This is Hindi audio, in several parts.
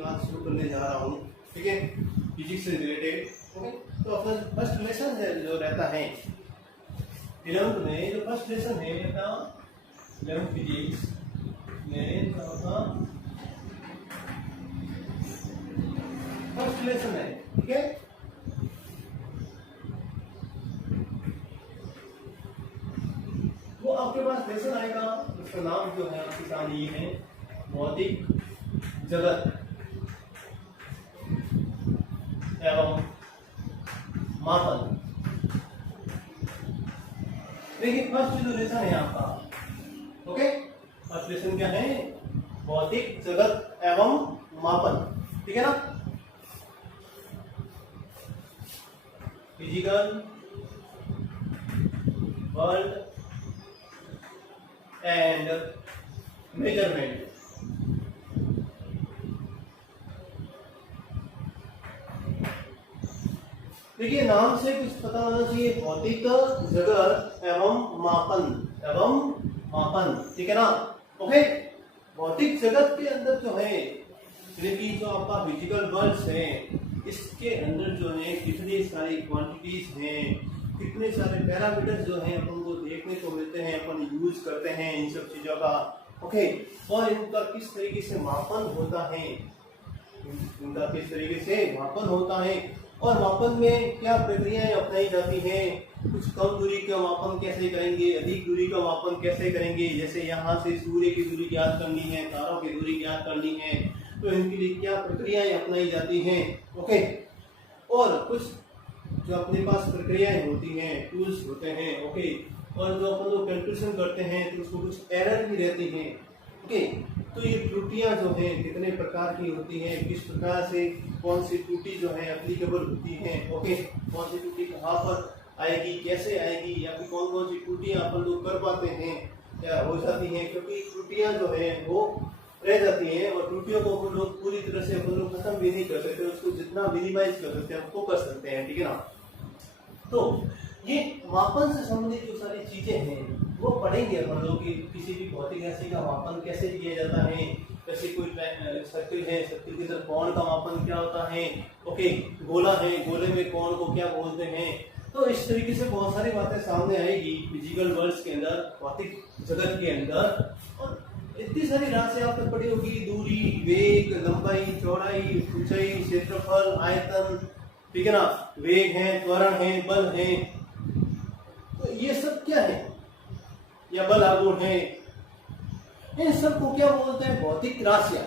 बात शुरू करने जा रहा हूँ, ठीक है, फिजिक्स से रिलेटेड। ओके, तो फर्स्ट लेसन है जो रहता है 11th में, जो फर्स्ट लेसन है 11th फिजिक्स में फर्स्ट लेसन है, ठीक है। वो आपके पास लेसन आएगा, उसका नाम जो है आपके सामने ये है, भौतिक जगत एवं मापन। देखिए फर्स्ट जो लेसन है आपका, ओके, फर्स्ट लेसन क्या है, भौतिक जगत एवं मापन, ठीक है ना। Physical world and measurement. देखिए नाम से कुछ पता होना चाहिए, भौतिक जगत एवं मापन, ठीक है ना। ओके, भौतिक जगत के अंदर जो है, जो आपका फिजिकल वर्ल्ड है, इसके अंदर जो है कितनी सारी क्वांटिटीज हैं, कितने सारे पैरामीटर्स जो हैं अपन को देखने को मिलते हैं, अपन यूज करते हैं इन सब चीजों का। ओके, और इनका किस तरीके से मापन होता है, और मापन में क्या प्रक्रियाएं अपनाई जाती हैं, कुछ कम दूरी का मापन कैसे करेंगे, अधिक दूरी का मापन कैसे करेंगे, जैसे यहाँ से सूर्य की दूरी ज्ञात करनी है, तारों की दूरी ज्ञात करनी है, तो इनके लिए क्या प्रक्रियाएं अपनाई जाती हैं। ओके, और कुछ जो अपने पास प्रक्रियाएं होती हैं, टूल्स होते हैं, ओके, और जो अपन लोग कैलकुलेशन करते हैं तो उसको कुछ एरर भी रहती हैं। ओके, तो ये त्रुटियां जो हैं कितने प्रकार की होती हैं, किस प्रकार से कौन सी त्रुटि जो है एप्लीकेबल होती है, ओके, कौन सी त्रुटि कहाँ पर आएगी, कैसे आएगी, या फिर कौन कौन सी त्रुटियां अपन लोग कर पाते हैं या हो जाती हैं, क्योंकि त्रुटियां जो है वो रह जाती हैं, और त्रुटियों को अपन लोग पूरी तरह से अपन लोग खत्म भी नहीं कर सकते, उसको जितना मिनिमाइज कर सकते हैं उसको कर सकते हैं, ठीक है ना। तो ये मापन से संबंधित जो सारी चीजें हैं वो पढ़ेंगे अपन लोग कि किसी भी भौतिक राशि का मापन कैसे किया जाता है, जैसे कोई सर्किल है, सर्किल के अंदर कोण का मापन क्या होता है, ओके, गोला है, गोले में कोण को क्या बोलते हैं। तो इस तरीके से बहुत सारी बातें सामने आएगी फिजिकल वर्ल्ड के अंदर, भौतिक जगत के अंदर। और इतनी सारी राशि आपने पढ़ी होगी, दूरी, वेग, लंबाई, चौड़ाई, ऊंचाई, क्षेत्रफल, आयतन, ठीक है ना, वेग है, त्वरण है, बल है, तो ये सब क्या है, या बल आघूर्ण है, इन सब को क्या बोलते हैं, भौतिक राशियां।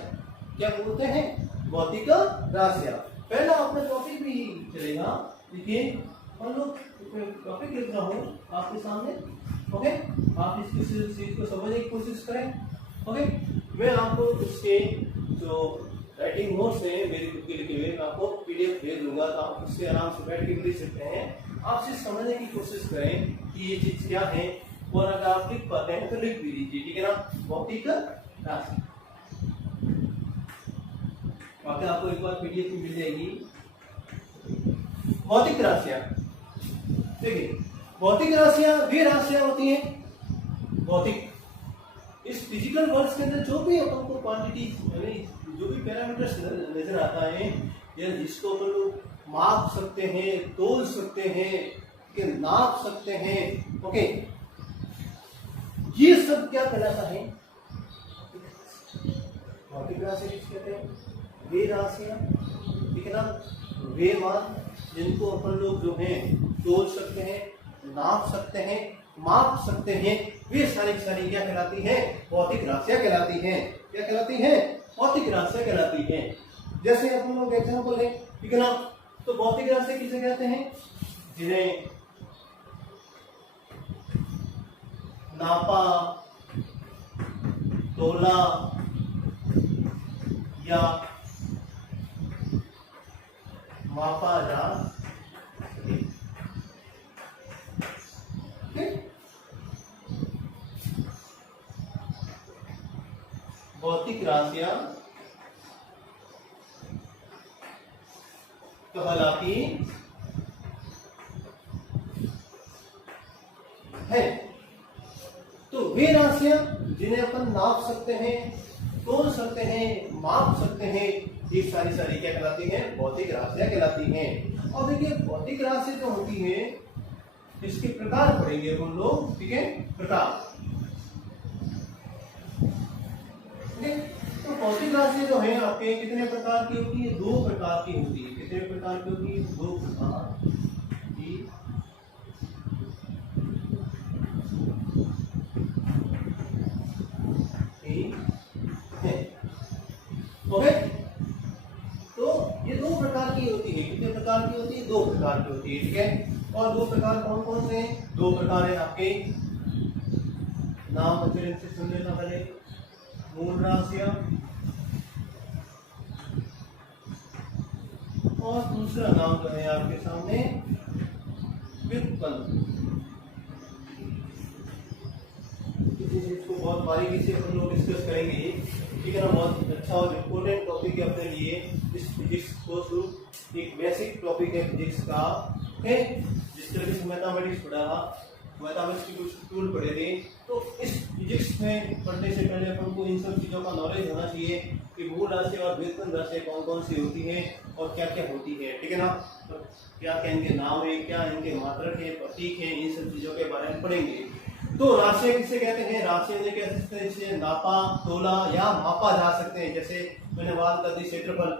क्या बोलते हैं, भौतिक राशियां। पहला अपना टॉपिक भी चलेगा, देखिए हम लोग टॉपिक लिख रहा हूँ आपके सामने, ओके, आप इस चीज को समझने की कोशिश करें। ओके, मैं आपको इसके जो राइटिंग नोट्स हैं मेरे खुद के लिखे हुए, मैं आपको पीडीएफ भेज दूंगा, तो आप उससे आराम से बैठ के लिख सकते हैं। आप इसे समझने की कोशिश करें कि ये चीज क्या है, और अगर आप लिख पाते हैं तो लिख भी दीजिए, ठीक है ना। भौतिक राशि बाकी आपको एक बार पीडीएफ में मिल जाएगी। भौतिक राशियां, देखिए भौतिक राशियां वे राशियां होती हैं, भौतिक, इस फिजिकल वर्ल्ड के अंदर जो भी अपन को क्वांटिटी यानी जो भी पैरामीटर्स नजर आता है, या जिसको अपन लोग माप सकते हैं, तोल सकते हैं, कि नाप सकते हैं, ओके, ये सब क्या कहलाता है, भौतिक राशि कहते हैं। वे राशियां, ठीक है ना, वे मान जिनको अपन लोग जो है तोल सकते हैं, नाप सकते हैं, माप सकते हैं, वे सारी सारी क्या कहलाती हैं, भौतिक राशियां कहलाती हैं। क्या कहलाती हैं, भौतिक राशियां कहलाती हैं। जैसे अपन लोग एग्जाम्पल है, ठीक है ना, तो भौतिक राशि किसे कहते हैं, जिन्हें नापा, तोला या मापा जा सके। भौतिक राशियां कहलाती है। तो वे राशियां जिन्हें अपन नाप सकते हैं, तोल सकते हैं, माप सकते हैं, ये सारी क्या कहलाती हैं, भौतिक राशियां कहलाती हैं। और देखिए भौतिक राशि जो होती है इसके प्रकार पढ़ेंगे हम लोग, ठीक है, प्रकार। तो भौतिक राशि जो है आपके कितने प्रकार की होती है, 2 प्रकार की होती है। कितने प्रकार की होती है, 2 प्रकार की है। ओके, तो ये 2 प्रकार की होती है। कितने प्रकार की होती है, 2 प्रकार की होती है, ठीक है। और 2 प्रकार कौन कौन से हैं, 2 प्रकार है आपके, नाम बच्चे इनसे सुन लेना पहले, मूल राशियां और दूसरा नाम जो है आपके सामने व्युत्पन्न। इसको बहुत बारीकी से हम लोग डिस्कस करेंगे, ठीक है ना। बहुत अच्छा और इम्पोर्टेंट टॉपिक है अपने लिए। इस फिजिक्स को एक बेसिक टॉपिक है फिजिक्स का, है। जिस तरह से मैथमेटिक्स पढ़ा, मैथमेटिक्स की कुछ टूल पढ़े थे, तो इस फिजिक्स में पढ़ने से पहले अपन को इन सब चीज़ों का नॉलेज होना चाहिए कि मूल राशि और व्युत्पन्न राशि कौन कौन सी होती है और क्या क्या होती है, ठीक है ना। तो क्या क्या इनके नाम है, क्या इनके मात्रक है, प्रतीक है, इन सब चीज़ों के बारे में पढ़ेंगे। तो राशियां किसे कहते हैं, राशियां कह सकते हैं जिसे नापा, तोला या मापा जा सकते हैं। जैसे मैंने बात कर दी क्षेत्रफल,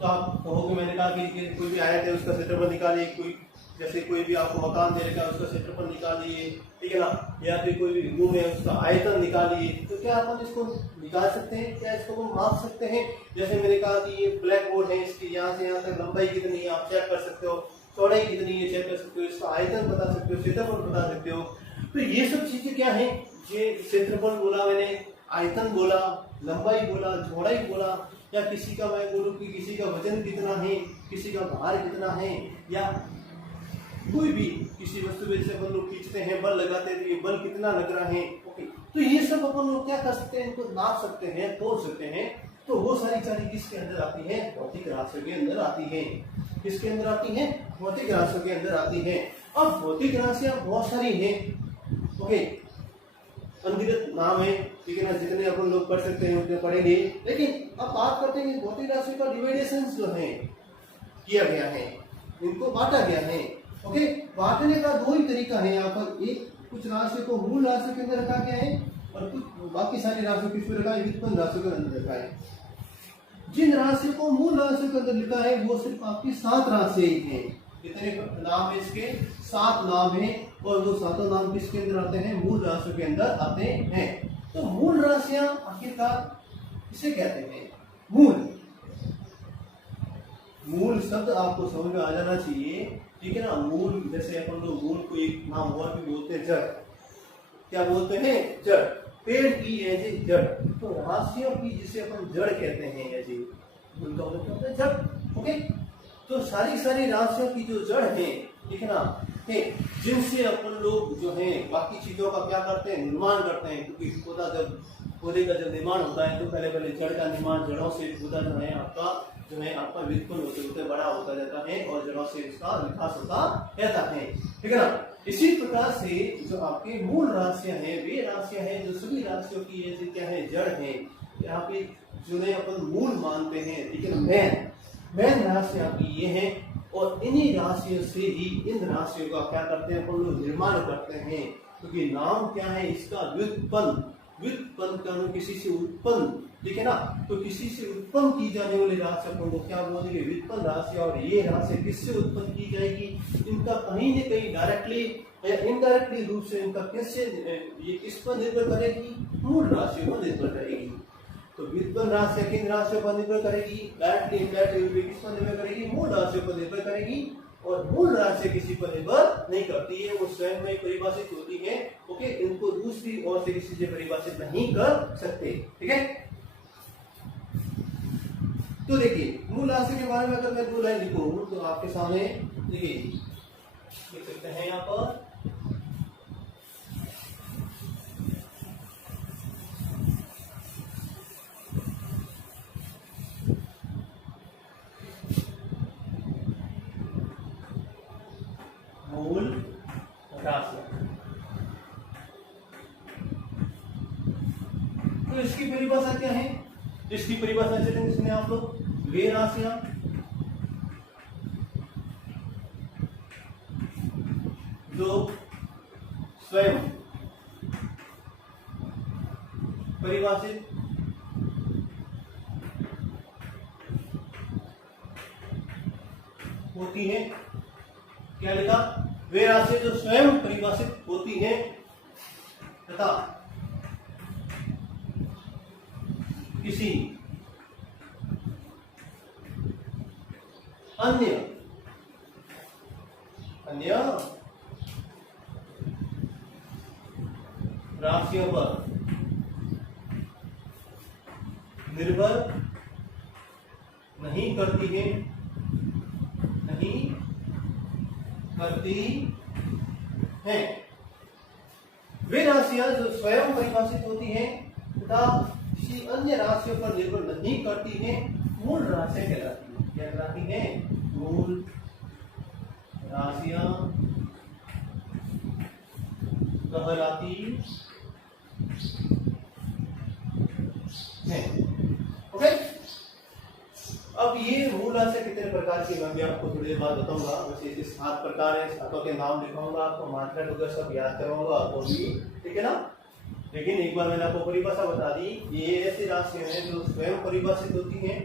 तो आप कहोगे मैंने कहा कि कोई भी आयत है उसका क्षेत्रफल निकालिए, कोई जैसे कोई भी आपको मकान दे रखा है उसका क्षेत्रफल निकालिए, ठीक है ना, या फिर कोई भी रूम है उसका आयतन निकालिए। तो क्या अपन इसको निकाल सकते हैं, क्या इसको हम माप सकते हैं। जैसे मैंने कहा कि ये ब्लैक बोर्ड है, इसकी यहाँ से यहाँ तक लंबाई कितनी है आप चेक कर सकते हो, चौड़ाई कितनी है चेक कर सकते हो, इसका आयतन बता सकते हो, क्षेत्रफल बता सकते हो। तो ये सब चीजें क्या है, ये क्षेत्रफल बोला मैंने, आयतन बोला, लंबाई बोला, चौड़ाई बोला, या किसी का मैं बोलूँ कि किसी का वजन कितना है, किसी का भार कितना है, या कोई भी किसी वस्तु पे जैसे अपन लोग खींचते हैं, बल लगाते हैं, तो ये बल कितना लग रहा है। ओके, तो ये सब अपन लोग क्या कर सकते हैं, इनको नाप सकते हैं, तोल सकते हैं। तो वो सारी किसके अंदर आती है, भौतिक राशियों के अंदर आती है। किसके अंदर आती है, भौतिक राशियों के अंदर आती है। अब भौतिक राशियां बहुत सारी हैं, ओके, अनगिनत नाम है, ठीक है ना, जितने अपन लोग पढ़ सकते हैं उतने पढ़ेंगे। लेकिन अब बात करते हैं कि भौतिक राशि का डिवाइडेशन जो है किया गया है, इनको बांटा गया है। ओके, बांटने का 2 ही तरीका है यहाँ पर। एक, कुछ राशि को मूल राशि के अंदर रखा गया है और कुछ बाकी सारी राशियों किसमें रखा है, व्युत्पन्न राशि के अंदर रखा है। जिन राशि को मूल राशि के अंदर लिखा है वो सिर्फ आपकी 7 राशियां हैं। कितने नाम है इसके, 7 नाम है, और वो 7 नाम किसके अंदर आते हैं, मूल राशियों के अंदर आते हैं। तो मूल राशियां आखिरकार इसे कहते हैं मूल। मूल शब्द आपको समझ में आ जाना चाहिए, ठीक है ना। मूल, जैसे अपन लोग मूल को एक नाम और भी बोलते हैं, जड़। क्या बोलते हैं, जड़। पेड़ की ऐसी जड़, तो राशियों की जिसे अपन जड़ कहते हैं, ऐसी उनका मतलब क्या होता है, जड़। ओके, तो सारी राशियों की जो जड़ है, ठीक है ना, है, जिनसे अपन लोग जो है बाकी चीजों का क्या करते हैं, निर्माण करते हैं। क्योंकि पौधे का जब निर्माण होता है तो पहले जड़ का निर्माण, जड़ों से पौधा जो है आपका व्युत्पन्न होते होते बड़ा होता जाता है और जड़ों से उसका विकास होता रहता है, ठीक है ना। इसी प्रकार से जो आपके मूल राशियां हैं, वे राशियां हैं जो सभी राशियों की ऐसी क्या है, जड़ है। यहाँ पे जिन्हें अपन मूल मानते हैं, ठीक है ना, मेन राशियां आपकी ये है। और इन्हीं राशियों से ही इन राशियों का क्या करते हैं, अपन लोग निर्माण करते हैं। क्योंकि नाम क्या है इसका, व्युत्पन्न। व्युत्पन्न करना, किसी से उत्पन्न, ठीक है ना। तो किसी से उत्पन्न की जाने वाली राशि अपन को क्या बोलेंगे, व्युत्पन्न राशि। और ये राशि किससे उत्पन्न की जाएगी, इनका कहीं न कहीं डायरेक्टली या इनडायरेक्टली रूप से इनका किससे, ये किस पर निर्भर करेगी, मूल राशि पर निर्भर करेगी। तो व्युत्पन्न राशि किन राशियों पर निर्भर करेगी, डायरेक्टली इनडायरेक्टली किस पर निर्भर करेगी, मूल राशियों पर निर्भर करेगी। और मूल राशि किसी पर निर्भर नहीं करती है, वो स्वयं में परिभाषित होती है। ओके, इनको दूसरी ओर से किसी से परिभाषित नहीं कर सकते, ठीक है। तो देखिए, मूल राशि के बारे में अगर मैं 2 लाइन लिखूं तो आपके सामने देखिए लिख सकते हैं यहाँ पर, मूल राशि। तो इसकी परिभाषा क्या है, इसकी परिभाषा ऐसे देंगे इसमें आप लोग, वे राशियां जो स्वयं परिभाषित होती है। क्या लिखा? वे राशियां जो स्वयं परिभाषित होती हैं तथा किसी अन्य राशियों पर निर्भर नहीं करती है, वे राशियां जो स्वयं परिभाषित होती हैं तथा किसी अन्य राशियों पर निर्भर नहीं करती हैं, मूल राशियां कहलाती हैं। क्या कहलाती हैं? मूल राशियां कहलाती हैं। ओके, अब ये मूल राशियां कितने प्रकार की मैं भी आपको थोड़ी देर बाद बताऊंगा। वैसे इसे 7 प्रकार है, 7 के नाम लिखाऊंगा, आपको मात्रा वगैरह सब याद करवाऊंगा आपको भी, ठीक है ना। लेकिन एक बार मैंने आपको परिभाषा बता दी, ये ऐसी राशियां हैं जो स्वयं परिभाषित होती हैं,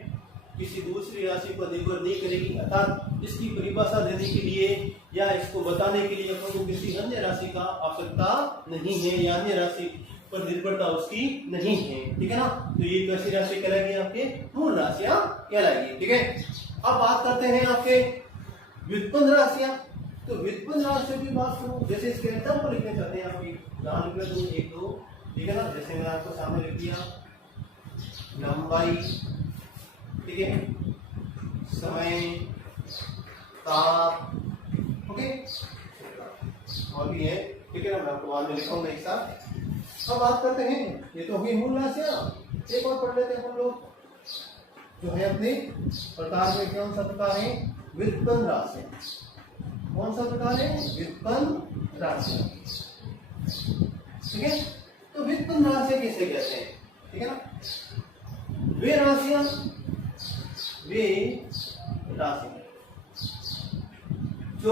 किसी दूसरी राशि पर निर्भर नहीं करेगी, अर्थात इसकी परिभाषा देने के लिए या इसको बताने के लिए आपको किसी अन्य राशि का आवश्यकता नहीं है या अन्य राशि पर निर्भरता उसकी नहीं है, ठीक है ना। तो ये कैसी राशि कहलाएगी? आपके मूल राशियां कहलाएगी, ठीक है। अब बात करते हैं आपके व्युत्पन्न राशियां। तो व्युत्पन्न राशियों की बात करूं, जैसे इसके एग्जाम्पल लिखने चाहते हैं, आपकी नाम लिख दूं 1 2, ठीक है ना। जैसे मैंने आपको सामने लिख दिया, लंबाई, ठीक है, समय, ताप, ओके, और भी है, ठीक है ना। मैं आपको बाद में लिखूंगा एक साथ। अब बात करते हैं, ये तो होगी मूल राशियां। एक और पढ़ लेते हैं हम लोग, जो है अपने प्रकार में कौन सा प्रकार है? व्युत्पन्न राशियां। कौन सा प्रकार है? व्युत्पन्न राशियां, ठीक है। तो व्युत्पन्न राशियां किसे कहते हैं? ठीक है ना। वे राशियां जो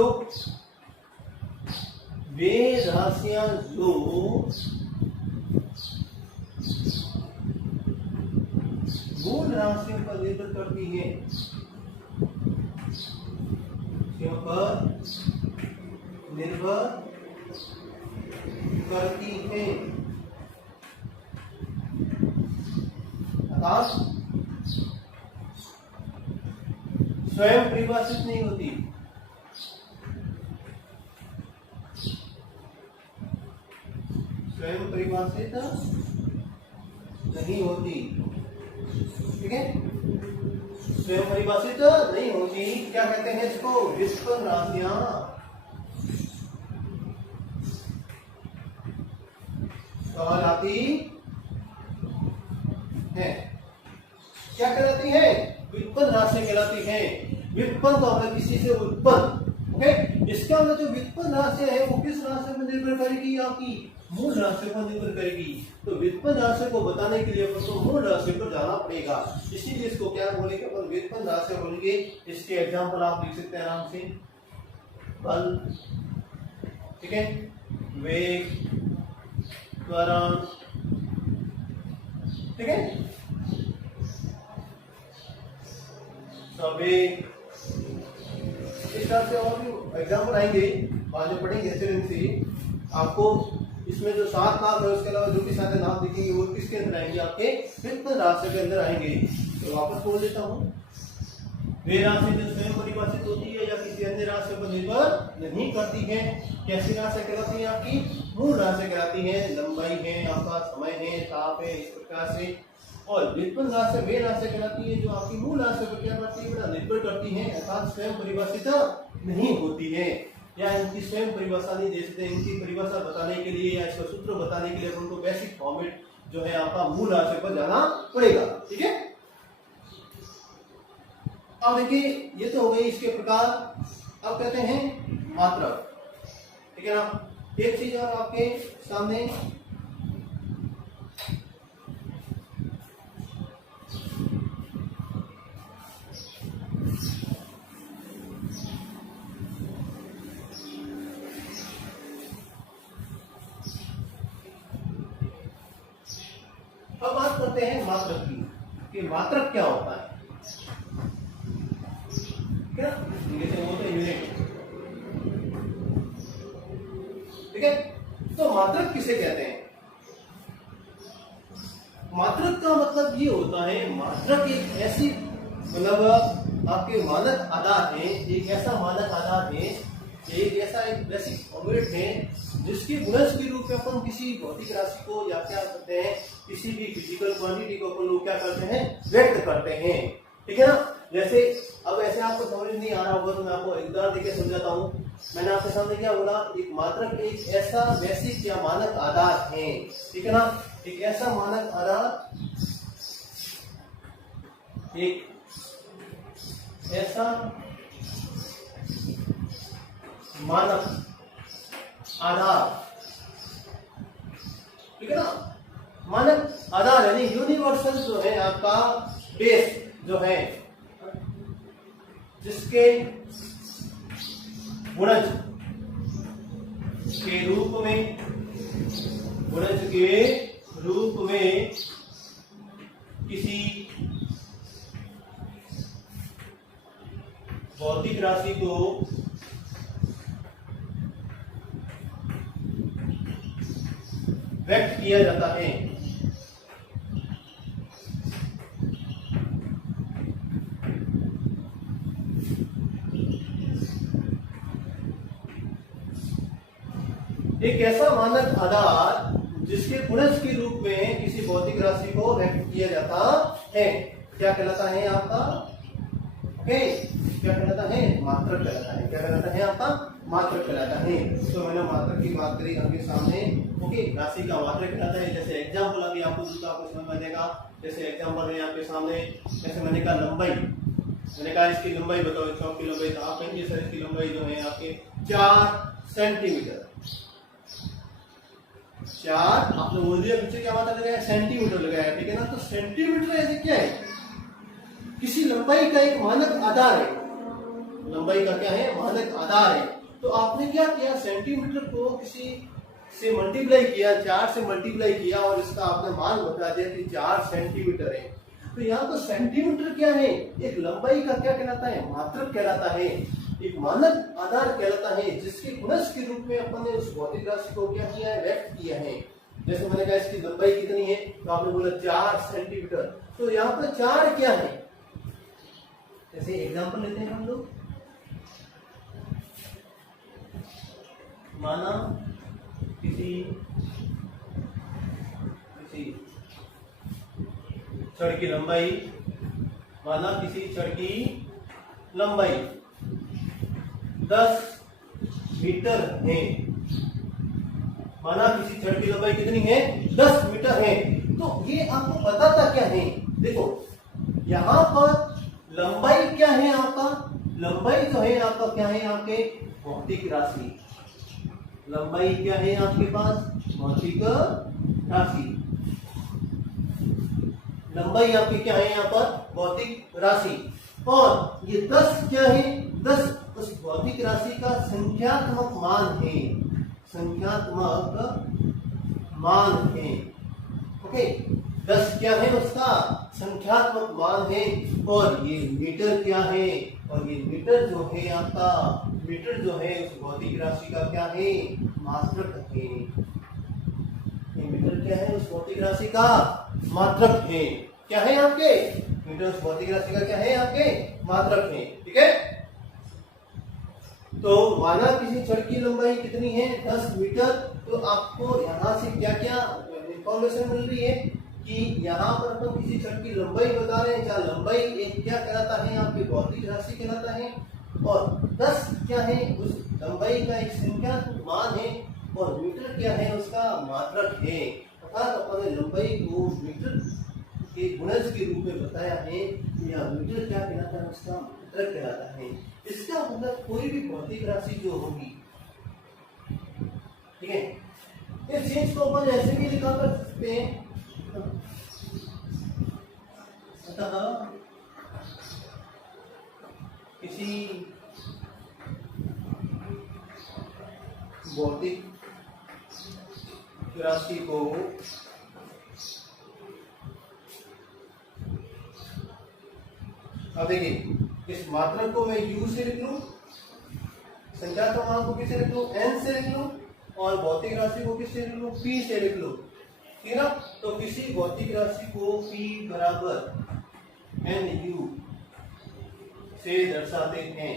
मूल राशियों पर निर्भर करती है, अर्थात स्वयं परिभाषित नहीं होती, स्वयं परिभाषित नहीं होती, ठीक है। स्वयं परिभाषित नहीं होती, क्या कहते हैं इसको? व्युत्पन्न राशियां कहलाती है। क्या कहलाती है? व्युत्पन्न राशियां कहलाती है। व्युत्पन्न का मतलब किसी से उत्पन्न, ओके। इसका मतलब जो व्युत्पन्न राशि है वो किस राशि पर निर्भर करेगी? आपकी मूल राशि पर निर्भर करेगी। तो व्युत्पन्न राशि को बताने के लिए अपन को मूल राशि पर जाना पड़ेगा, इसीलिए इसको क्या बोलेंगे? अपन व्युत्पन्न राशि बोलेंगे। इसके एग्जांपल आप लिख सकते हैं आराम से, बल, ठीक है, वेग, त्वरण, ठीक है, संवेग, इस तरह से और भी एग्जाम्पल आएंगे, बाद में पढ़ेंगे ऐसे। आपको इसमें जो 7 नाम है उसके अलावा जो भी सारे नाम दिखेंगे वो किसके अंदर आएंगे? आपके व्युत्पन्न राशि के अंदर आएंगे। तो वापस बोल देता हूँ, वे राशि जो स्वयं परिभाषित होती है या किसी अन्य राशि पर निर्भर नहीं करती है, कैसी राशि कहलाती है? आपकी मूल राशि कहलाती है। लंबाई है, आपका समय है, ताप है, इस प्रकार से। और व्युत्पन्न राशि वे राशि कहलाती है जो आपकी मूल राशि पर क्या करती है? निर्भर करती है, अर्थात स्वयं परिभाषित नहीं होती है या इनकी स्वयं परिभाषा नहीं दे सकते। इनकी परिभाषा बताने के लिए या इसका सूत्र बताने के लिए उनको बेसिक फॉर्मेट जो है आपका मूल राशि पर जाना पड़ेगा, ठीक है। अब देखिए, ये तो हो गई इसके प्रकार। अब कहते हैं मात्रा, ठीक है ना। एक चीज और आपके सामने, मात्रक की कि मात्रक क्या होता है, क्या जैसे वो तो यूनिट, ठीक है। तो मात्रक किसे कहते हैं? मात्रक का मतलब ये होता है, मात्रक एक ऐसी मतलब आपके मानक आधार है, एक ऐसा मानक आधार है, एक ऐसा एक बेसिक यूनिट है जिसके गुणज के रूप में अपन किसी भौतिक राशि को या क्या करते हैं, किसी भी फिजिकल क्वांटिटी को अपन लोग क्या करते हैं, व्यक्त करते हैं, ठीक है ना। जैसे अब ऐसे आपको समझ नहीं आ रहा होगा तो मैं आपको एक उदाहरण देकर समझाता हूँ। मैंने आपके सामने क्या बोला, एक मात्रक एक ऐसा बेसिक या मानक आधार है, ठीक है ना, एक ऐसा मानक आधार, एक ऐसा मानक आधार, ठीक है ना। मानक आधार यानी यूनिवर्सल जो है आपका बेस जो है, जिसके गुणज के रूप में, गुणज के रूप में किसी भौतिक राशि को व्यक्त किया जाता है। एक ऐसा मानक आधार जिसके गुणज के रूप में किसी भौतिक राशि को व्यक्त किया जाता है, क्या कहलाता है आपका, ओके, क्या कहलाता है, मात्रक कहलाता है। क्या कहलाता है आपका, मात्रक कहलाता है। तो मैंने मात्रक की बात करी आपके सामने, ओके, राशि का मात्रक कहलाता है। जैसे एग्जांपल अभी आपको दूसरा आपको समझ में आएगा। जैसे एग्जांपल है आपके सामने, जैसे मैंने कहा लंबाई, मैंने कहा इसकी लंबाई बताओ, चौक की लंबाई, तो आप कहेंगे सर इसकी लंबाई जो है आपके 4 सेंटीमीटर। 4 आपने बोल दिया, पीछे क्या मात्रा लगाया, सेंटीमीटर लगाया, ठीक है ना। तो सेंटीमीटर ऐसे क्या है, किसी लंबाई का एक मानक आधार है, लंबाई का क्या है, मानक आधार है। तो आपने क्या किया, सेंटीमीटर को किसी से मल्टीप्लाई किया, 4 से मल्टीप्लाई किया और इसका आपने मान बता दिया कि 4 सेंटीमीटर है। तो यहाँ तो सेंटीमीटर क्या है, एक लंबाई का क्या कहलाता है, मात्रक कहलाता है, एक मानक आधार कहलाता है, जिसके गुणज के रूप में अपन ने उस भौतिक राशि को क्या किया है, व्यक्त किया है। जैसे मैंने कहा इसकी लंबाई कितनी है, तो आपने बोला 4 सेंटीमीटर। तो यहाँ पर 4 क्या है, जैसे एग्जांपल लेते हैं हम लोग, माना किसी छड़ की लंबाई, माना किसी छड़ की लंबाई 10 मीटर है, माना किसी छड़ की लंबाई कितनी है, 10 मीटर है। तो ये आपको बताता क्या है, देखो यहां पर लंबाई क्या है आपका, लंबाई जो है आपका क्या है, आपके भौतिक राशि, लंबाई क्या है आपके पास, भौतिक राशि, लंबाई आपकी क्या है यहाँ पर, भौतिक राशि। और ये 10 क्या है, 10 उस भौतिक राशि का संख्यात्मक मान है, संख्यात्मक मान है, ओके। 10 क्या है, उसका संख्यात्मक मान है। और ये मीटर क्या है, और ये मीटर जो है आपका, मीटर जो है उस भौतिक राशि का क्या है, मात्रक है। ये मीटर क्या है, उस भौतिक राशि का मात्रक है। क्या है आपके, मीटर उस भौतिक राशि का क्या है, आपके मात्रक है, ठीक है। तो माना किसी छड़ की लंबाई कितनी है, 10 मीटर। तो आपको यहाँ से क्या क्या इंफॉर्मेशन मिल रही है कि यहाँ पर तो किसी छड़ की लंबाई बता रहे हैं, जहाँ लंबाई एक क्या कहलाता है, आपकी भौतिक राशि कहलाता है, और 10 क्या है, उस लंबाई का एक संख्यात्मक मान है, और मीटर क्या है, उसका मात्रक है। अर्थात अपने लंबाई को मीटर के गुणज के रूप में बताया है, या मीटर क्या कहलाता है, उसका मात्रक कहलाता है। इसका मतलब कोई भी भौतिक राशि जो होगी, ठीक है, इस चीज को अपन ऐसे भी लिखा कर सकते हैं, अतः किसी भौतिक राशि को अब देखिए इस मात्रक को मैं u से लिख लूं, संख्या क्रमांक को किससे लिख लूं, n से लिख लूं, और भौतिक राशि को किससे लिख लूं, p से लिख लूं, ठीक है ना। तो किसी भौतिक राशि को p बराबर nu से दर्शाते हैं,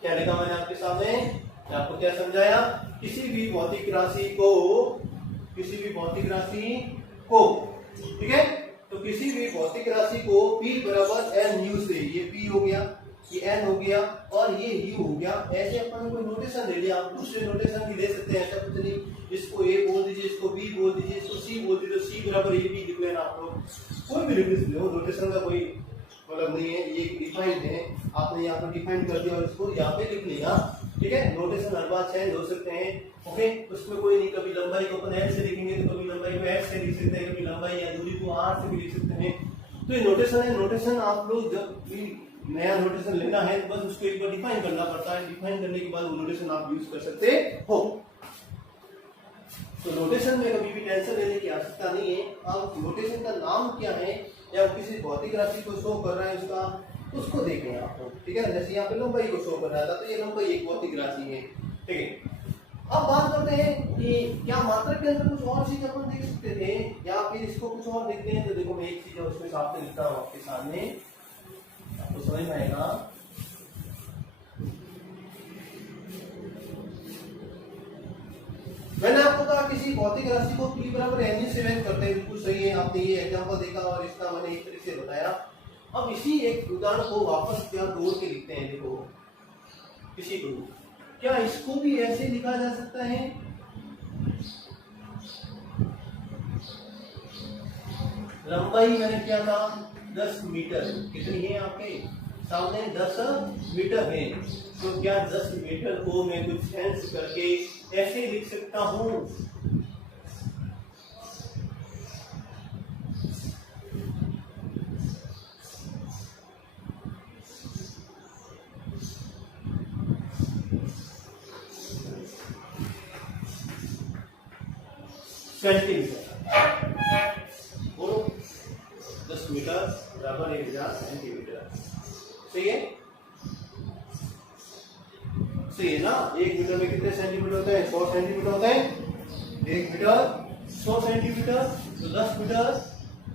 क्या लिखा मैंने आपके सामने, आपको क्या समझाया, किसी भी भौतिक राशि को, ठीक है, तो किसी भी भौतिक राशि को p बराबर nu से, ये p हो गया, ये n हो गया और ये u हो गया, ऐसे अपन कोई नोटेशन ले लिया, आप दूसरे नोटेशन भी ले सकते हैं, ऐसा कुछ नहीं, इसको a बोल दीजिए, इसको b बोल दीजिए, इसको c बोल दीजिए, c बराबर ab लिख लेना आप लोग, कोई भी लिख सकते हो, नोटेशन का कोई मतलब नहीं है, ये डिफाइंड है, आपने यहाँ पर डिफाइंड कर दिया और इसको यहाँ पे लिख लिया, ठीक है। नोटेशन हर बार चेंज हो सकते हैं, ओके, उसमें कोई नहीं, कभी लंबाई को अपन h से लिखेंगे तो कभी लंबाई को h से लिख सकते हैं, कभी लंबाई या दूरी को r से भी लिख सकते हैं। तो ये नोटेशन है, नोटेशन आप लोग जब भी नया नोटेशन लेना है तो बस उसको एक बार डिफाइन करना पड़ता है, डिफाइन करने के बाद वो नोटेशन आप यूज कर सकते हो। तो नोटेशन में कभी भी टेंशन लेने की आवश्यकता नहीं है। अब नोटेशन का नाम क्या है या किसी भौतिक राशि को शो कर रहा है उसको देखें आप लोग, ठीक है। जैसे यहाँ पे लंबाई को शो कर रहा था तो ये लंबाई एक भौतिक राशि है, ठीक है। अब बात करते हैं कि क्या मात्रक के अंदर कुछ और चीज अपन देख सकते थे या फिर इसको कुछ और देखते हैं। तो देखो मैं एक चीज उसमें साफ लिखता हूँ आपके सामने, आपको समझ में आएगा। मैंने आपको कहा किसी भौतिक राशि को p बराबर nu से व्यक्त करते हैं, बिल्कुल सही है, आपने ये एग्जांपल देखा और इसका मैंने एक तरीके से बताया। अब इसी एक उदाहरण को वापस क्या तोड़ के लिखते हैं, देखो किसी को क्या इसको भी ऐसे लिखा जा सकता है, लंबाई मैंने क्या था 10 मीटर, कितनी है आपके सामने 10 मीटर है, तो क्या 10 मीटर को मैं कुछ सेंस करके ऐसे लिख सकता हूं, सेंटीमीटर, बोलो 10 मीटर बराबर 1000 सेंटीमीटर, सही है, सही है ना। 1 मीटर में कितने सेंटीमीटर होते हैं, 100 सेंटीमीटर होते हैं, 1 मीटर 100 सेंटीमीटर, तो 10 मीटर,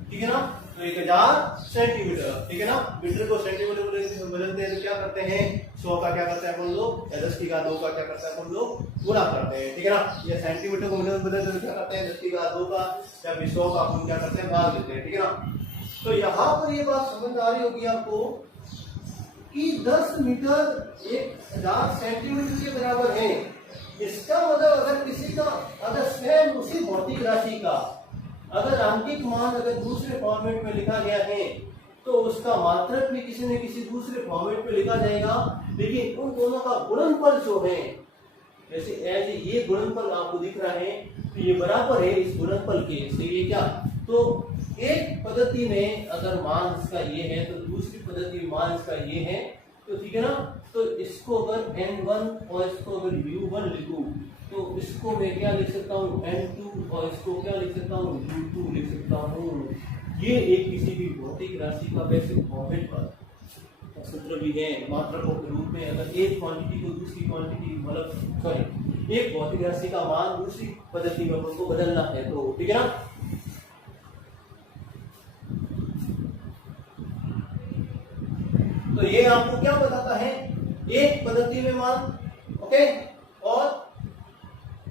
ठीक है ना, तो 1000 सेंटीमीटर, ठीक है ना। मीटर को सेंटीमीटर में बदलते हैं तो क्या करते हैं, 100 का क्या करते हैं अपन लोग, या 10 की घात 2 का क्या करते हैं अपन लोग, गुणा करते हैं, ठीक है ना। या सेंटीमीटर को मीटर में बदलते हैं तो क्या करते हैं, 10 की घात 2 का या फिर 100 का अपन क्या करते हैं, भाग देते हैं, ठीक है ना। तो यहाँ पर ये बात समझ आ रही होगी आपको कि 10 मीटर 1000 सेंटीमीटर के बराबर है। इसका मतलब अगर किसी का, अगर स्वयं उसी भौतिक राशि का अगर आंतरिक मान अगर दूसरे फॉर्मेट में लिखा गया है तो उसका मात्रक भी किसी न किसी दूसरे फॉर्मेट में लिखा जाएगा, लेकिन उन दोनों का गुणनफल जो है, जैसे ऐसे ये गुणनफल आपको दिख रहा है तो ये बराबर है इस गुणनफल के, ये क्या, तो एक पद्धति में अगर मान इसका ये है तो दूसरी पद्धति में मान इसका ये है, तो ठीक है ना। तो इसको अगर n1 और इसको अगर u1 लिखूं तो इसको मैं क्या लिख सकता हूँ, n2 और इसको क्या लिख सकता हूँ, u2 लिख सकता हूँ। ये एक किसी भी भौतिक राशि का बेसिक फॉर्मेट पर सूत्र भी है मात्रकों के रूप में। अगर एक क्वांटिटी को दूसरी क्वांटिटी मतलब सॉरी एक भौतिक राशि का मान दूसरी पद्धति में उनको बदलना है तो, ठीक है ना। तो ये आपको क्या बताता है, एक पद्धति में मान, ओके, और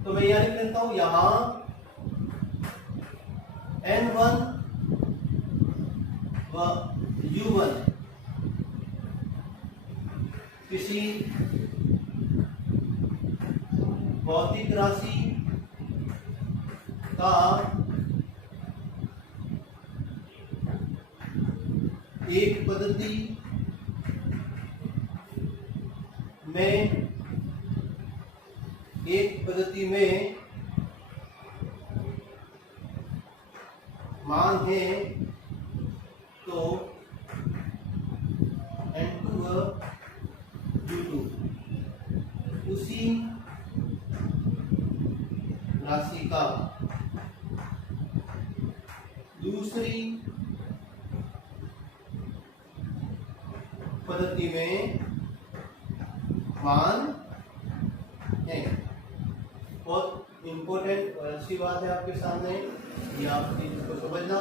तो मैं यहां लिख लेता हूं, यहां n1 व u1 किसी भौतिक राशि का एक पद्धति में मान है तो n2 व u2 उसी राशि का दूसरी पद्धति में मान है। बहुत इंपॉर्टेंट और अच्छी बात है आपके सामने, ये आप चीज को समझना।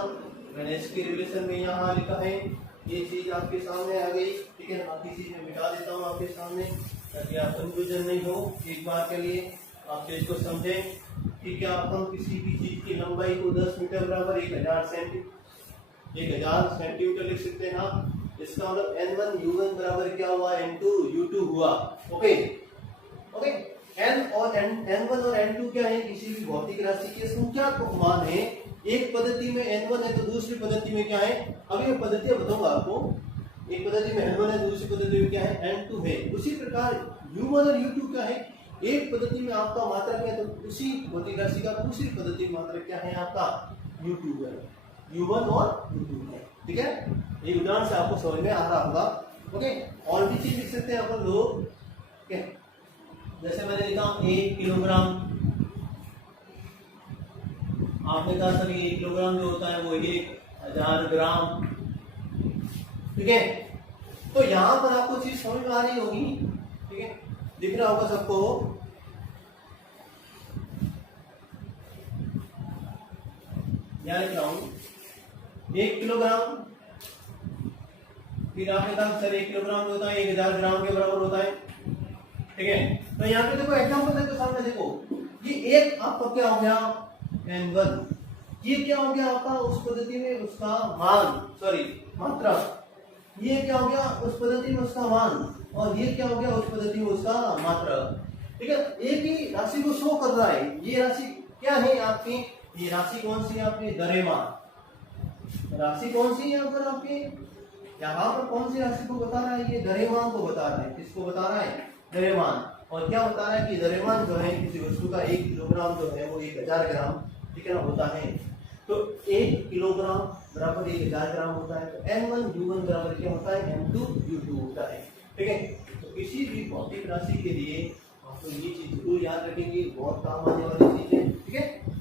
मैंने इसके रिलेशन में यहाँ लिखा है, ये चीज आपके सामने आ गई, ठीक है। बाकी चीज मैं मिटा देता हूँ आपके सामने ताकि आप कंफ्यूजन नहीं हो। एक बार के लिए आप चीज को समझें कि क्या अपन किसी भी चीज की लंबाई को 10 मीटर बराबर 1000 सेंटीमीटर लिख सकते हैं ना। इसका मतलब n1 u1 बराबर क्या हुआ, n2 u2 हुआ। ओके ओके, n और n1 और n2 क्या है, किसी भी भौतिक राशि के संख्यात्मक मान है। एक पद्धति में n1 है तो दूसरी पद्धति में क्या है, अभी मैं पद्धतियां बताऊंगा आपको। एक पद्धति में n1 है, दूसरी पद्धति में क्या है, n2 है। उसी प्रकार u1 और u2 क्या है, एक पद्धति में आपका मात्रक है तो उसी भौतिक राशि का दूसरी पद्धति में मात्रक क्या है आपका, u2 है, u1 और u2 है, ठीक है। ये उदाहरण से आपको समझ में आ रहा होगा। ओके, और भी चीज लिख सकते हैं अपन लोग, जैसे मैंने लिखा 1 किलोग्राम। आपने कहा सर 1 किलोग्राम जो होता है वो 1000 ग्राम, ठीक है। तो यहां पर आपको चीज समझ में आ रही होगी, ठीक है, दिख रहा होगा सबको। यहां लिख रहा हूं 1 किलोग्राम, फिर आपने कहा सर 1 किलोग्राम जो होता है 1000 ग्राम के बराबर होता है, ठीक है। तो यहाँ पे देखो एग्जाम्पल देखो सामने, देखो ये एक आपका क्या हो गया n1, ये क्या हो गया आपका उस पद्धति में उसका मान, सॉरी मात्रा, ये क्या हो गया उस पद्धति में उसका मान, और ये क्या हो गया उस पद्धति में उसका मात्रा, ठीक है। एक ही राशि को शो कर रहा है। ये राशि क्या है आपकी, ये राशि कौन सी है आपकी, द्रव्यमान राशि कौन सी है यहाँ पर आपकी, यहाँ पर कौन सी राशि को बता रहा है, ये द्रव्यमान को बता रहा है। किसको बता रहा है, द्रव्यमान। और क्या बता रहा है कि द्रव्यमान जो है किसी वस्तु का 1 किलोग्राम जो है वो 1000 ग्राम, ठीक है ना, होता है। तो 1 किलोग्राम बराबर 1000 ग्राम होता है। तो n1 u1 बराबर क्या होता है, n2 u2 होता है, ठीक है। तो किसी भी भौतिक राशि के लिए आपको ये चीज जरूर याद रखेंगे, बहुत काम आने वाली चीज है, ठीक है।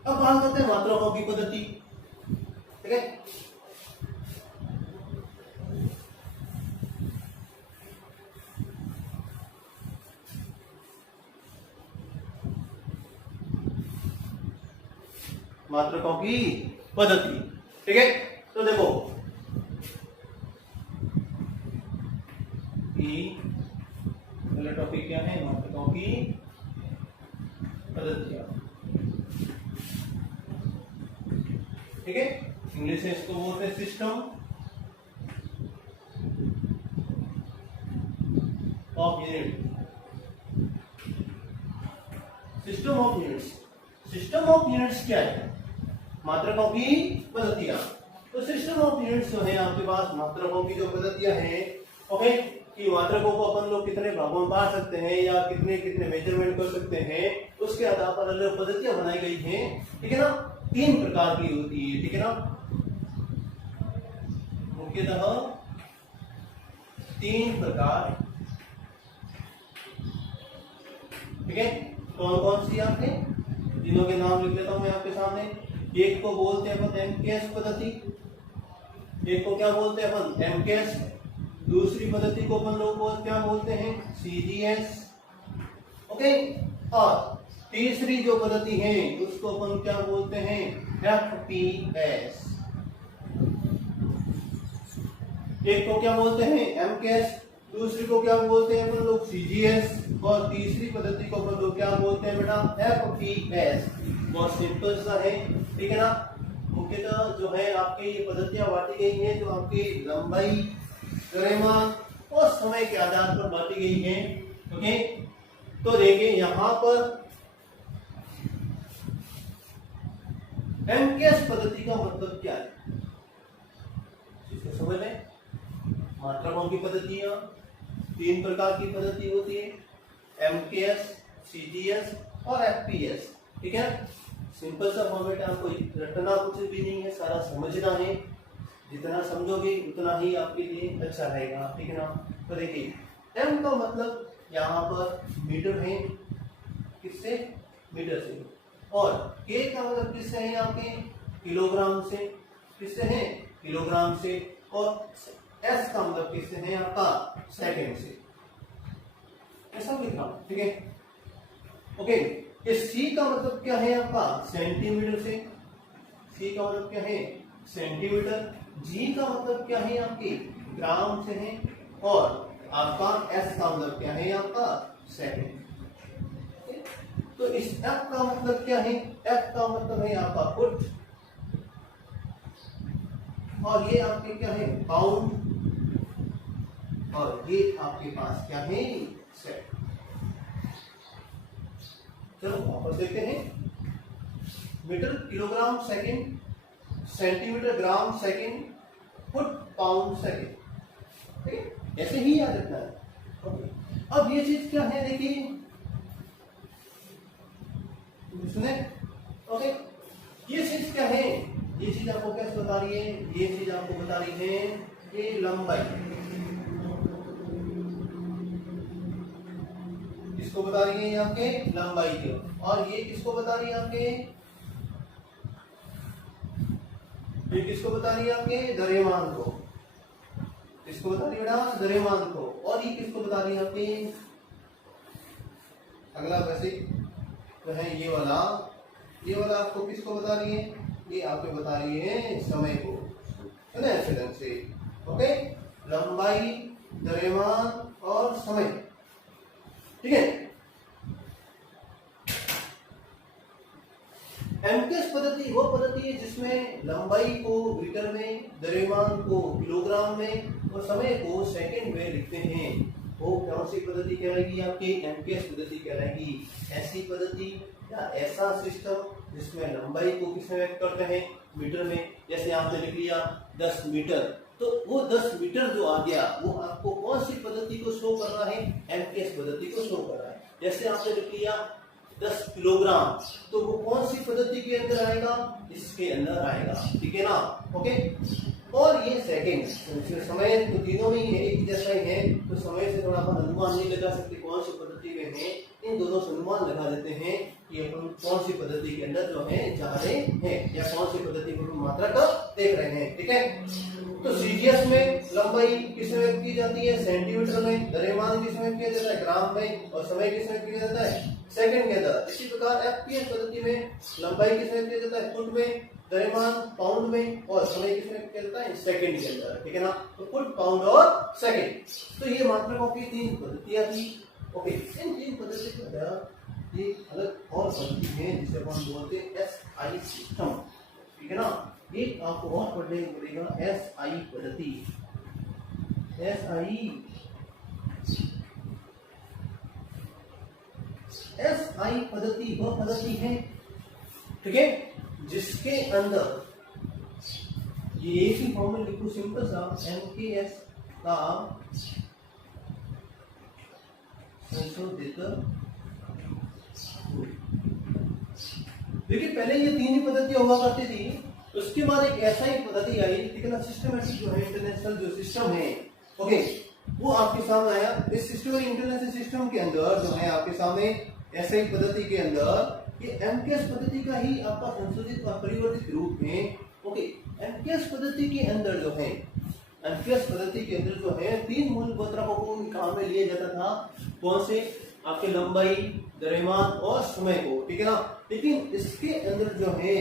अब बात करते हैं मात्राओं की पद्धति, ठीक है। मात्रकों की पद्धति, ठीक है। तो देखो पहला टॉपिक क्या है, मात्रकों की पद्धतियां, ठीक है। इंग्लिश में इसको बोलते हैं system of unit, system of units. System of units क्या है, मात्रकों की पद्धतियां। तो सिस्टम ऑफ यूनिट्स जो है आपके पास मात्रकों की जो पद्धतियां हैं, ओके, कि मात्रकों को अपन लोग कितने भागों में बांट सकते हैं या कितने कितने मेजरमेंट कर सकते हैं, उसके आधार पर अलग पद्धतियां बनाई गई हैं, ठीक है ना। 3 प्रकार की होती है, ठीक है ना, मुख्यतः 3 प्रकार, ठीक है। कौन कौन सी आपने, तीनों के नाम लिख लेता हूं मैं आपके सामने। एक को बोलते हैं अपन एमकेएस पद्धति, एक को क्या बोलते हैं अपन एमकेएस, दूसरी पद्धति को अपन लोग क्या बोलते हैं सीजीएस, ओके। और तीसरी जो पद्धति है उसको अपन क्या बोलते हैं एफपीएस। एक को क्या बोलते हैं एमकेएस, दूसरी को क्या बोलते हैं अपन लोग सीजीएस, और तीसरी पद्धति को अपन लोग क्या बोलते हैं बेटा एफपीएस। बहुत सिंपल सा है, ठीक है ना। मुख्यतः जो है आपके ये पद्धतियां बांटी गई हैं जो आपकी लंबाई, द्रव्यमान और समय के आधार पर बांटी गई हैं, ओके। तो देखिए यहां पर एमकेएस पद्धति का मतलब क्या है, इसको समझ लें। मात्रकों की पद्धतियां 3 प्रकार की पद्धति होती है, एमकेएस, सीजीएस और एफपीएस, ठीक है। सिंपल सा फॉर्मेट है, आपको रटना कुछ भी नहीं है, सारा समझना है। जितना समझोगे उतना ही आपके लिए अच्छा रहेगा, ठीक है ना। तो देखिए एम का मतलब यहाँ पर मीटर है, किससे? मीटर से। और के का मतलब किससे है आपके? किलोग्राम से। किससे है? किलोग्राम से। और एस का मतलब किससे है आपका? सेकंड से। ऐसा लिख रहा हूं, ठीक है। ओके, ये सी का मतलब क्या है आपका? सेंटीमीटर से। सी का मतलब क्या है? सेंटीमीटर। जी का मतलब क्या है आपके? ग्राम से है। और आपका एस का मतलब क्या है आपका? सेकंड। तो इस एफ का मतलब क्या है? एफ का मतलब है आपका फुट, और ये आपके क्या है? पाउंड, और ये आपके पास क्या है? सेट। चलो वापस देखते हैं। मीटर, किलोग्राम, सेकंड, सेंटीमीटर, ग्राम, सेकंड, फुट, पाउंड, सेकंड, ठीक है? ऐसे ही याद रखना है। ओके, अब ये चीज क्या है देखिए, सुने। ओके, ये चीज क्या है? ये चीज आपको क्या बता रही है? ये चीज आपको बता रही है ये लंबाई। किसको बता रही है? आपके लंबाई को। और ये किसको बता रही है आपके? ये किसको बता रही है आपके? द्रव्यमान को। किसको बता रही है बेटा? द्रव्यमान को। और ये किसको बता रही है आपके? अगला वैसे तो है ये वाला। ये वाला आपको किसको बता रही है? ये आपको बता रही है समय को, है ना, सेकंड से। ओके, लंबाई, द्रव्यमान और समय, ठीक है। एमकेएस पद्धति वो पद्धति है जिसमें लंबाई को मीटर में, द्रव्यमान को किलोग्राम में और समय को सेकंड में लिखते हैं। वो कौन सी पद्धति कहलाएगी? आपकी एमकेएस पद्धति कहलाएगी। ऐसी पद्धति या ऐसा सिस्टम जिसमें लंबाई को किसमें व्यक्त करते हैं? मीटर में। जैसे आपने लिख लिया 10 मीटर, तो वो 10 मीटर जो आ गया वो आपको कौन सी पद्धति को शो कर रहा है? एमकेएस पद्धति को शो कर रहा है। जैसे आपने लिख लिया 10 किलोग्राम, तो वो कौन सी पद्धति के अंदर आएगा? इसके अंदर आएगा, ठीक है ना। ओके, और ये सेकंड, समय तो तीनों में ही है, एक जैसा ही है, तो समय से थोड़ा अपन अनुमान नहीं लगा सकते कौन सी पद्धति में है। इन दोनों से अनुमान लगा देते हैं कि अपन कौन सी पद्धति के अंदर जो है जा रहे हैं, या कौन सी पद्धति को मात्रा का देख रहे हैं, ठीक है। तो सीजीएस में लंबाई किसमें व्यक्त की जाती है? सेंटीमीटर में। द्रव्यमान किसमें व्यक्त किया जाता है? ग्राम में। और समय किसमें व्यक्त किया जाता है? सेकंड के अंदर। इसी प्रकार एफपीएस पद्धति में लंबाई किसमें व्यक्त किया जाता है? फुट में, द्रव्यमान पाउंड में, और समय किसमें व्यक्त किया जाता है? सेकंड के अंदर, ठीक है ना। तो फुट, पाउंड और सेकंड। तो ये मात्रकों की 3 पद्धतियां थी। ओके, इन 3 पद्धति के अंदर ये अलग और पद्धति है जिसे हम बोलते हैं एसआई सिस्टम, ठीक है ना। ये आपको और पढ़ने को मिलेगा एसआई पद्धति। एसआई पद्धति वो पद्धति है, ठीक है, जिसके अंदर ये एक ही फॉर्मूला लिखो, सिंपल सा, एमकेएस का संशोधित। देखिए पहले ये 3 ही पद्धतियां हुआ करती थी, उसके बाद एक ऐसा ही पद्धति आई, ठीक है ना, सिस्टमेटिक जो है, इंटरनेशनल जो सिस्टम है, ओके, वो आपके सामने आया। इस सिस्टमेटिक इंटरनेशनल सिस्टम के अंदर जो है आपके सामने ऐसे ही पद्धति के अंदर ये एमकेएस पद्धति का ही आपका संशोधित और परिवर्तित रूप है। ओके, एमकेएस पद्धति के अंदर जो है, एमकेएस पद्धति के अंदर जो है 3 मूल मात्रकों को काम में लिया जाता था। कौन से? आपके लंबाई, द्रव्यमान और समय को, ठीक है ना। लेकिन इसके अंदर जो है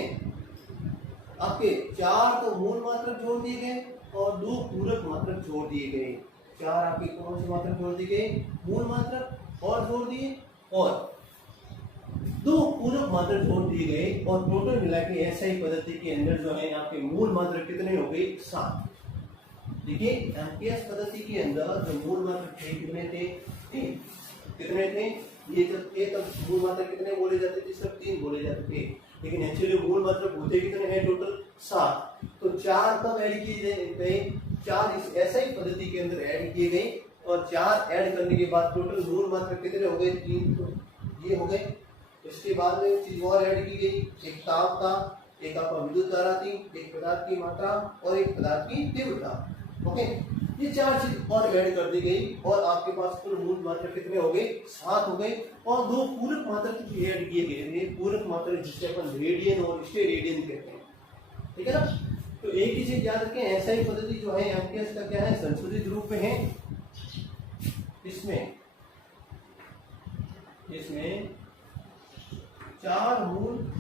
आपके 4 तो मूल मात्रक जोड़ दिए गए और 2 पूरक मात्रक जोड़ दिए गए। 4 आपके कौन से मात्रक जोड़ दिए गए? मूल मात्रक और जोड़ दिए, और 2 पूरक मात्रक जोड़ दिए गए, और टोटल मिला के ऐसे ही पद्धति के अंदर जो है आपके मूल मात्रक कितने हो गए? 7। देखिए एमकेएस पद्धति के अंदर जो मूल मात्रक थे कितने थे? 3। कितने थे? ये तब मूल मात्रक कितने बोले जाते थे? सिर्फ 3 बोले जाते थे, लेकिन एक्चुअली मूल मात्रक होते कितने हैं? टोटल 7। तो 4 कब ऐड किए गए? 4 इस ऐसा ही पद्धति के अंदर ऐड किए गए, और 4 ऐड करने के बाद टोटल मूल मात्रक कितने हो गए? 3। तो ये हो गए। इसके बाद में चीज और ऐड की गई, एक ताप था, एक आपका विद्युत धारा थी, एक पदार्थ की मात्रा और एक पदार्थ की तीव्रता। ओके, ये 4 चीज और ऐड कर दी गई और आपके पास कुल मूल मात्रा कितने हो गए, 7 हो गए। और 2 पूरक मात्रक भी ऐड किए गए, पूरक मात्रक जिसे अपन रेडियन और स्टेरेडियन कहते हैं, ठीक है ना। तो एक ही चीज याद रखें, एसआई पद्धति जो है एमकेएस का क्या है, संशोधित रूप में है। इसमें 4 मूल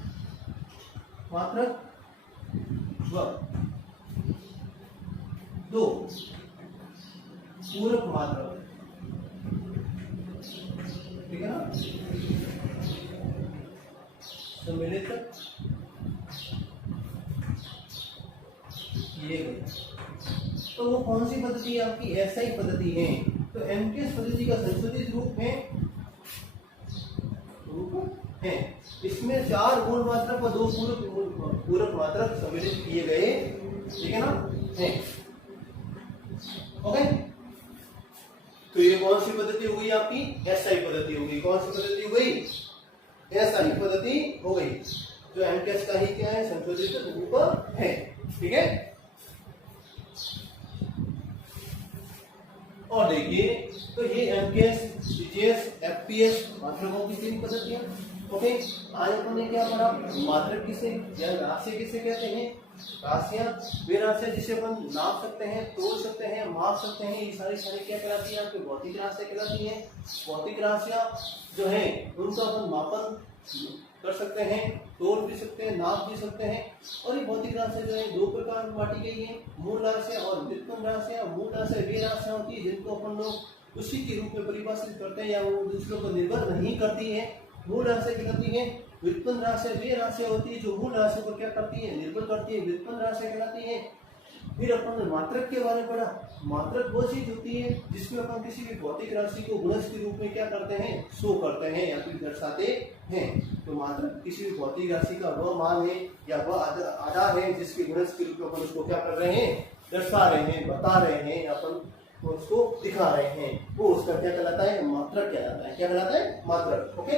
मात्रक व 2 पूरक मात्रक, ठीक है ना, सम्मिलित किए गए। तो वो कौन सी पद्धति है आपकी, एसआई पद्धति है। तो एमकेएस पद्धति का संशोधित रूप है, इसमें 4 मूल मात्रक और 2 पूरक मात्रक सम्मिलित किए गए, ठीक है ना, है। ओके, तो ये कौन सी पद्धति हो गई आपकी, एसआई पद्धति हो गई। कौन सी पद्धति हो गई, एसआई पद्धति हो गई, जो एमकेएस का ही क्या है, संशोधित रूप है, ठीक है। और देखिए, तो ये एमकेएस, सीजीएस, एफपीएस मात्रकों की 3 पद्धतियां। ओके, आज अपन ने क्या पढ़ा, मात्रक किसे या राशि किसे कहते हैं, राशियां वे राशियां जिसे अपन नाप सकते हैं, तोड़ सकते हैं, माप सकते हैं, ये सारी क्या कहलाती है आपकी, भौतिक राशियां कहलाती हैं। भौतिक राशियां जो है उनको अपन मापन कर सकते हैं, तोड़ भी सकते हैं, नाप भी सकते हैं। और ये भौतिक राशियां जो है 2 प्रकार में बांटी गई है, मूल राशियां और व्युत्पन्न राशियां। मूल राशियां वे राशियां होती है जिनको अपन लोग उसी के रूप में परिभाषित करते हैं या वो दूसरों पर निर्भर नहीं करती है, मूल राशियां कहलाती है। व्युत्पन्न राशियां वे राशियां होती है जो मूल राशियों को क्या करती है, निर्भर करती है, व्युत्पन्न राशियां कहलाती है। फिर अपन ने मात्रक के बारे में पढ़ा, मात्रक वो चीज होती है जिसमें अपन किसी भी भौतिक राशि को गुणज के रूप में क्या करते हैं, शो करते हैं या फिर दर्शाते हैं। तो मात्रक किसी भी भौतिक राशि का वह मान है या वह आधार है जिसके गुणज के रूप में अपन उसको क्या कर रहे हैं, दर्शा रहे हैं, बता रहे हैं, अपन उसको दिखा रहे हैं, वो उसका क्या कहलाता है, मात्रक कहलाता है। क्या कहलाता है, मात्रक। ओके,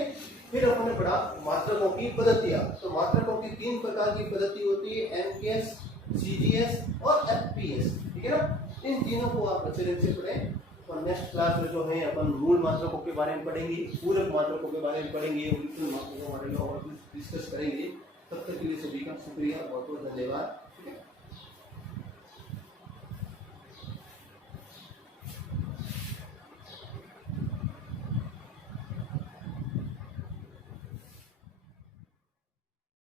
फिर अपन ने पढ़ा मात्रकों की पद्धतियां। तो मात्रकों की 3 प्रकार की पद्धति होती है, एमकेएस, सीजीएस और एफपीएस, ठीक है ना। इन तीनों को आप अच्छे ढंग से पढ़ें। और नेक्स्ट क्लास में जो है अपन मूल मात्रकों के बारे में पढ़ेंगे, पूरक मात्रकों के बारे में पढ़ेंगे, उनके मात्रकों के बारे में और डिस्कस करेंगे। तब तक के लिए सभी का शुक्रिया, बहुत बहुत धन्यवाद।